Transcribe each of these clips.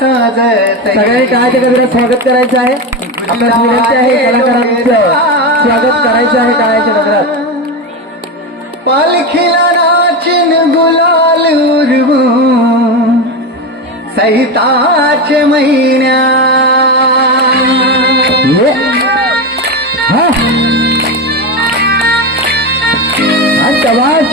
सगळ्यांनी टाळ्याच्या गजरात स्वागत करायचं आहे. आपल्याला विनंती आहे कलाकारांचं स्वागत करायचं आहे टाळ्याच्या गजरात. पालखीला नाचन गुलाल उरवून सहिताचे महिन्या आवाज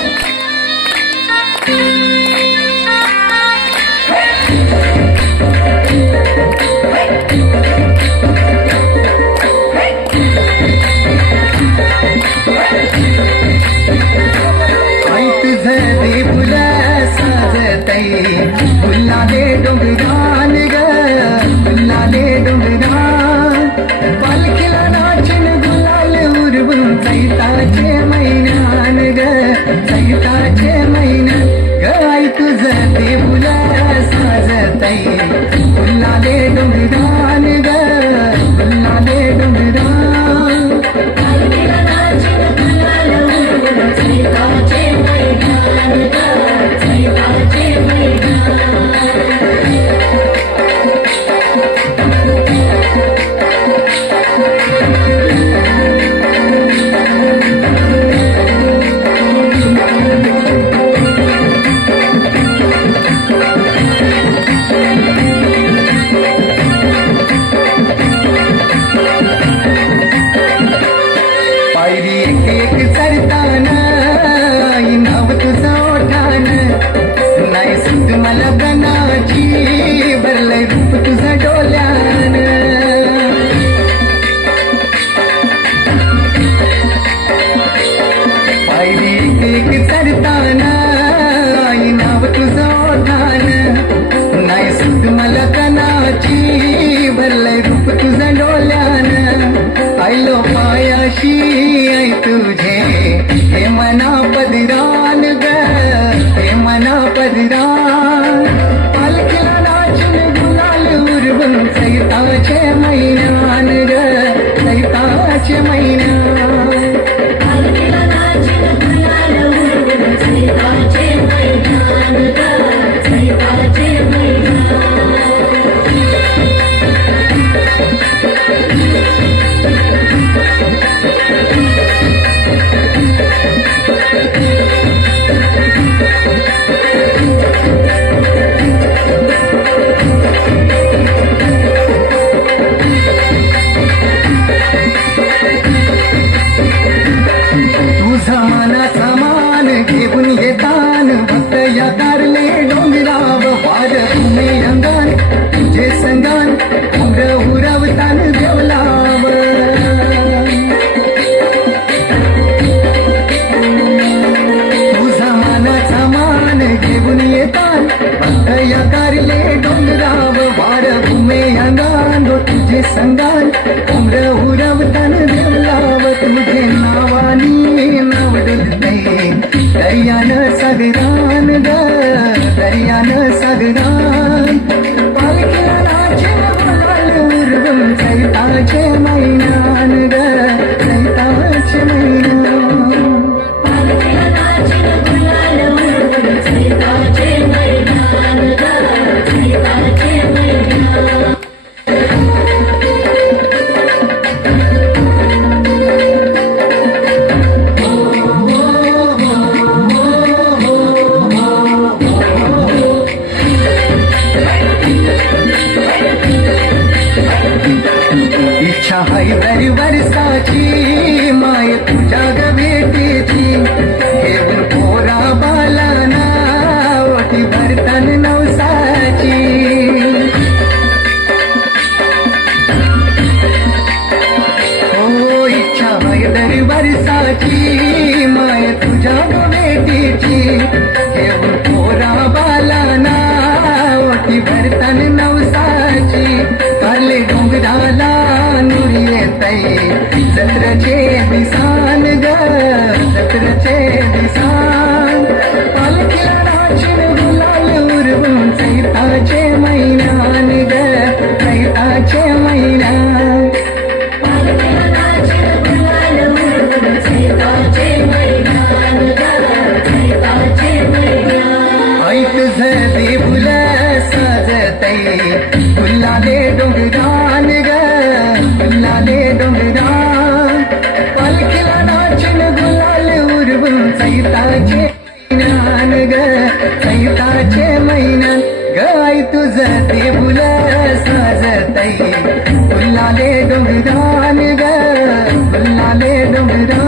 फुल्ला दे डोंगरान ग फुल्ला दे डोंगरान पालखीला नाचन गुलाल उरवून चैताचे महिन्यान ग चैताचे महिन्यान ग आई तुझं ते फुला साजतई फुल्ला दे डोंगरान ग फुल्ला दे डोंगरान पालखीला नाचन गुलाल उरवून चैताचे महिन्यान ग चैताचे महिन्यान तुझे हे मना पदरान ग हे मना पदरान पालखीला नाचन गुलाल उरवून चैताचे महिन्यान ग चैताचे महिन्यान पालखीला नाचन गुलाल उरवून चैताचे महिन्यान ग चैताचे महिन्यान सामान घेऊन येतान भक्त या कारले डोंगराव वार तुम्ही अंगण तुझे संगण उर उरवतान देवलाव तुझा मानाचा मान घेऊन येतान भक्त या कारले डोंगराव वार तुम्ही अंगण तुझे संगण उर उरवतान देवलाव तुझे नावानी दर्यान सगरान ग दर्यान सगरान पालखीला नाचन गुलाल उरवून चैताचे महिन्यान ग चैताचे महिन्यान पालखीला नाचन गुलाल उरवून चैताचे महिन्यान ग चैताचे महिन्यान इच्छा है दर वर्षाची माय तुझ्या ग भेटीची घेऊन पोरा बालाना ओटी भरतान नवसाची हो इच्छा है दर वर्षाची माय तुझ्या ग भेटीची घेऊन पोरा बालाना ओटी भरतान नवसाची काले डोंगराला नुरी येतई जत्रचे दिसान ग जत्रचे दिसान पालखीला नाचन गुलाल उरवून चैताचे महिन्यान ग चैताचे महिन्यान पालखीला नाचन गुलाल उरवून चैताचे महिन्यान ग चैताचे महिन्यान ऐक झ देऊल साजतई फुलाले डोंगरान ग फुलाले डोंगरान पालखीला नाचून गुलाल उडवून चैताचे महिन्यान ग चैताचे महिन्यान गाय तुझं ते फुल साजतई फुलाले डोंगरान ग फुलाले डोंगरान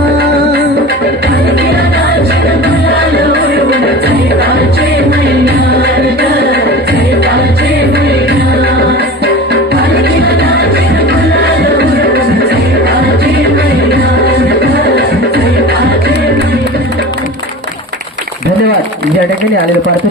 धन्यवाद. या ठिकाणी आलेलं पार्थ